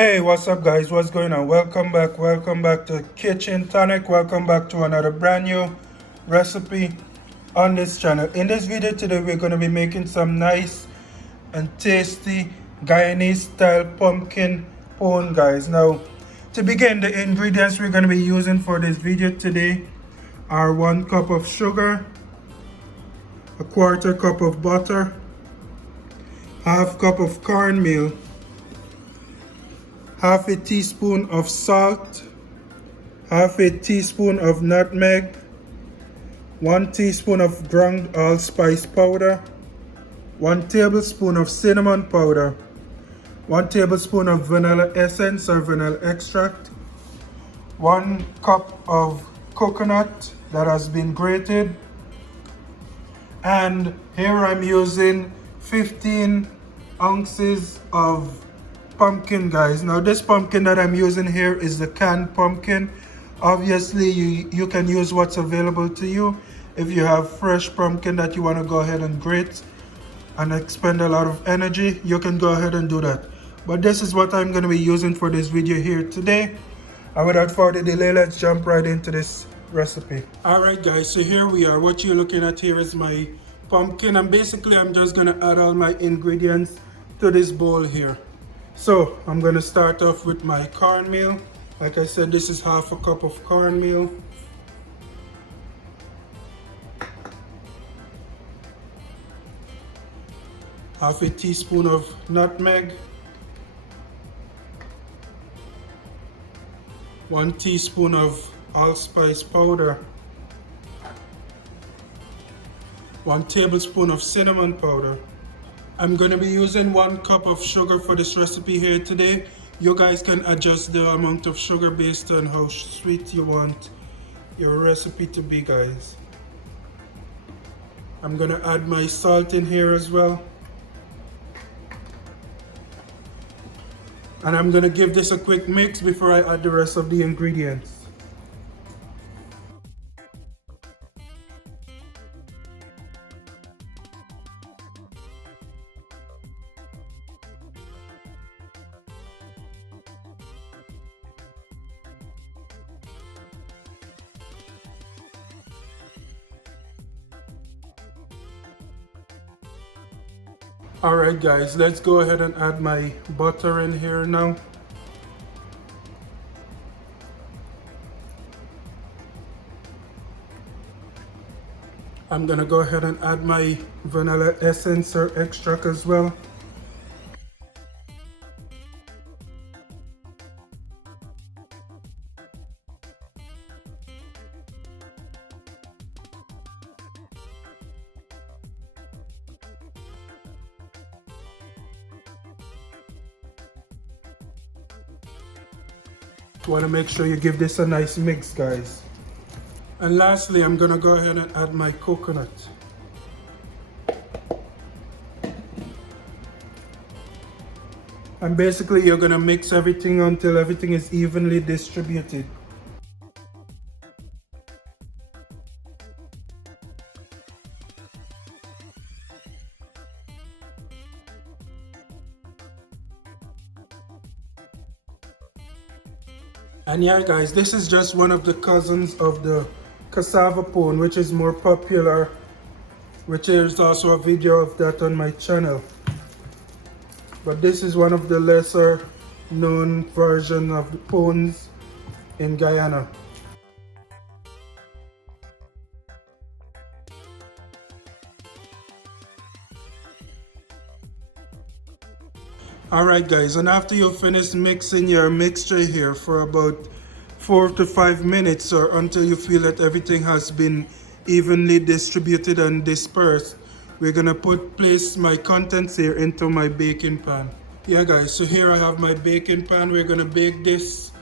Hey, what's up guys? What's going on? Welcome back to Kitchen Tonic. Welcome back to another brand new recipe on this channel. In this video today, we're going to be making some nice and tasty Guyanese style pumpkin pone, guys. Now, to begin, the ingredients we're going to be using for this video today are 1 cup of sugar, a 1/4 cup of butter, 1/2 cup of cornmeal, 1/2 teaspoon of salt, 1/2 teaspoon of nutmeg, 1 teaspoon of ground allspice powder, 1 tablespoon of cinnamon powder, 1 tablespoon of vanilla essence or vanilla extract, 1 cup of coconut that has been grated, and here I'm using 15 ounces of pumpkin, guys. Now this pumpkin that I'm using here is the canned pumpkin. Obviously you can use what's available to you. If you have fresh pumpkin that you want to go ahead and grate and expend a lot of energy, you can go ahead and do that, but this is what I'm going to be using for this video here today. And without further delay, let's jump right into this recipe. Alright guys, so here we are. What you're looking at here is my pumpkin, and basically I'm just going to add all my ingredients to this bowl here. So I'm going to start off with my cornmeal. Like I said, this is 1/2 cup of cornmeal. Half a teaspoon of nutmeg. 1 teaspoon of allspice powder. 1 tablespoon of cinnamon powder. I'm going to be using 1 cup of sugar for this recipe here today. You guys can adjust the amount of sugar based on how sweet you want your recipe to be, guys. I'm going to add my salt in here as well. And I'm going to give this a quick mix before I add the rest of the ingredients. Alright guys, let's go ahead and add my butter in here now. I'm gonna go ahead and add my vanilla essence or extract as well. You want to make sure you give this a nice mix, guys. And lastly, I'm gonna go ahead and add my coconut. And basically you're gonna mix everything until everything is evenly distributed. And yeah guys, this is just one of the cousins of the cassava pone, which is more popular, which is also a video of that on my channel. But this is one of the lesser known version of the pones in Guyana. Alright guys, and after you finish mixing your mixture here for about 4 to 5 minutes, or until you feel that everything has been evenly distributed and dispersed, we're gonna place my contents here into my baking pan. Yeah guys, so here I have my baking pan. We're gonna bake this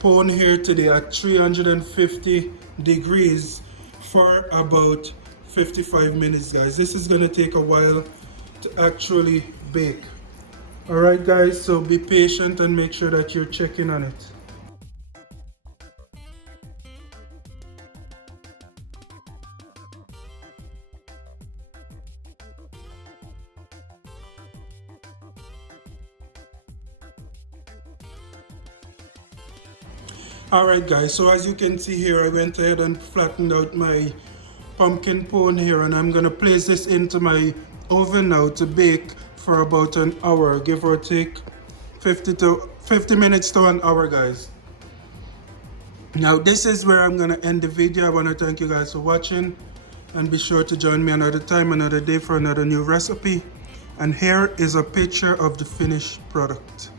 pone here today at 350 degrees for about 55 minutes, guys. This is gonna take a while to actually bake. Alright guys, so be patient and make sure that you're checking on it. Alright guys, so as you can see here, I went ahead and flattened out my pumpkin pone here, and I'm gonna place this into my oven now to bake for about an hour, give or take 50 minutes to an hour, guys. Now this is where I'm gonna end the video. I want to thank you guys for watching, and be sure to join me another time, another day for another new recipe. And here is a picture of the finished product.